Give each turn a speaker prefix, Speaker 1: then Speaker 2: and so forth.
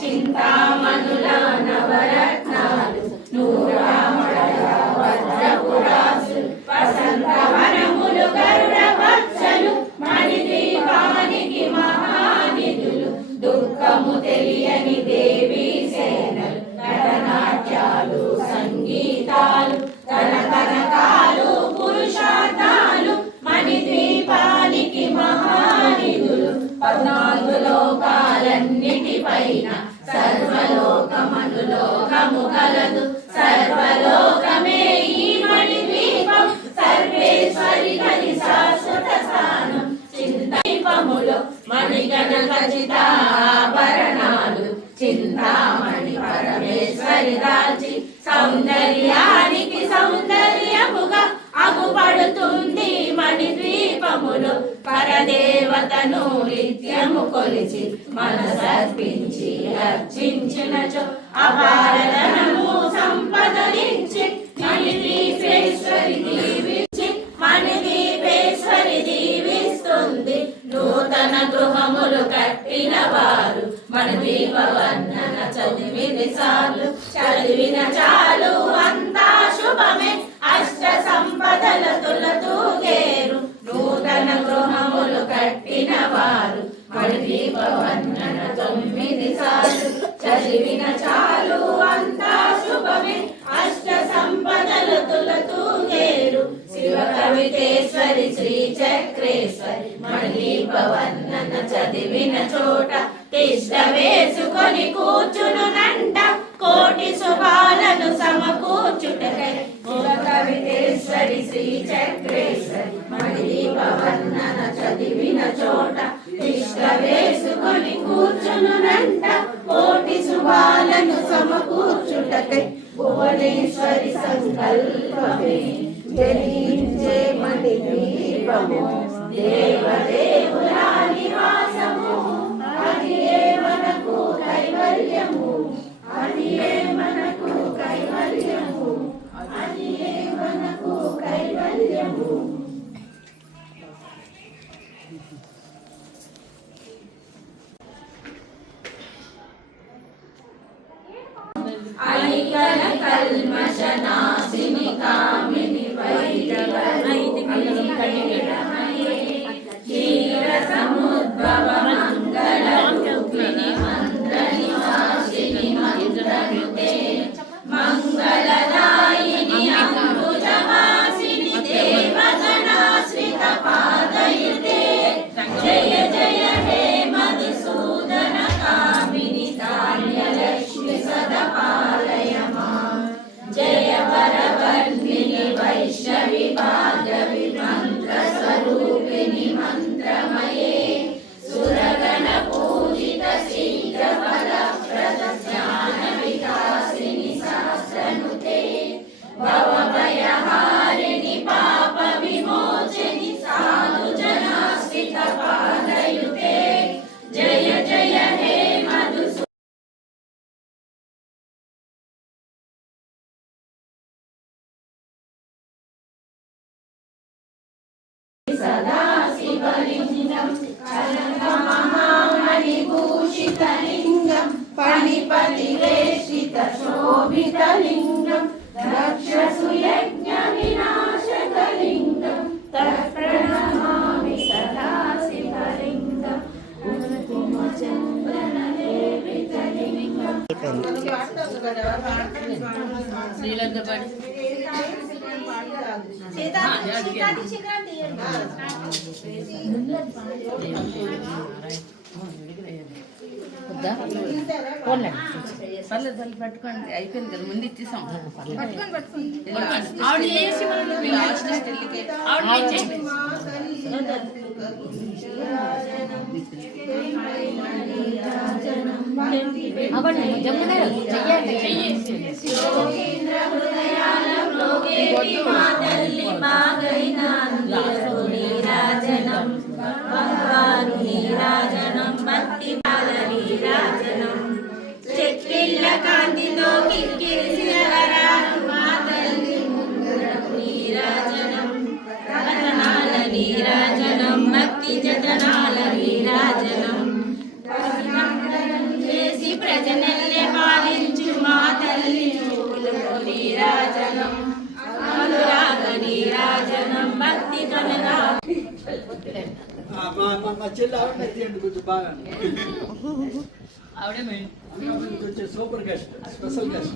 Speaker 1: చింతామణుల నవరత్న सर्वलोक మనసర్పించి అర్చించినచో అపారధనము సంపదలించి మణి దీపేశ్వరి దీవించి మణి దీపేశ్వరి దీవిస్తుంది. నూతన గృహములు కట్టిన వారు మన దీపవర్ణన చదివిన సార్లు చదివిన చాలు అంతా శుభమే. అష్ట సంపదల తులతూగేరు నూతన గృహములు కట్టిన వారు మన దీపవర్ణన తొమ్మిది సార్లు చదివిన చాలు అంతా శుభమే. అష్ట సంపదల తులతూగేరు శివ కవితేశ్వరి శ్రీ చక్రేశ్వరి మణిదీప వర్ణన చదివిన చోట తిష్ట వేసుకొని కూర్చును నంట. కోటి శుభాలను సమకూర్చుటకై. శివ కవితేశ్వరి శ్రీ చక్రేశ్వరి మణిదీప వర్ణన చదివిన చోట తిష్ట వేసుకొని కూర్చును నంట. కోటి సమకూర్చుటకై భువనేశ్వరి సంకల్పమే. జనించే మణి దీపము దేవదేవుల నివాసము. అది ఏ మనకు కైవల్యము? అది ఏ మనకు కైవల్యము? கல்மஷனா प्रतिवेशितशोभितलिङ्गम् दक्षसुयज्ञविनाशकलिङ्गम् तत्प्रणमामि
Speaker 2: सदा शिवलिङ्गम् వద్దా? పర్లేదు పర్లేదు పట్టుకోండి అయిపోయింది కదా ముందు ఇచ్చేసాం ఆవిడ చేసి మనం లాస్ట్ ఆవిడ ఇచ్చేయండి
Speaker 3: అవ్వండి జమ్మునే చెయ్యండి
Speaker 1: యోగీంద్ర ప్రజనల్లే పాలించు మా తల్లి చూపులకు నీరాజనం అనురాగ నీరాజనం భక్తి కనగా
Speaker 4: ఆ, మా మా- మా చెల్లి ఆవిడ తీయండి కొంచెం బాగా?
Speaker 2: ఆవిడే
Speaker 4: కొంచెం సూపర్ గెస్ట్ స్పెషల్ గెస్ట్.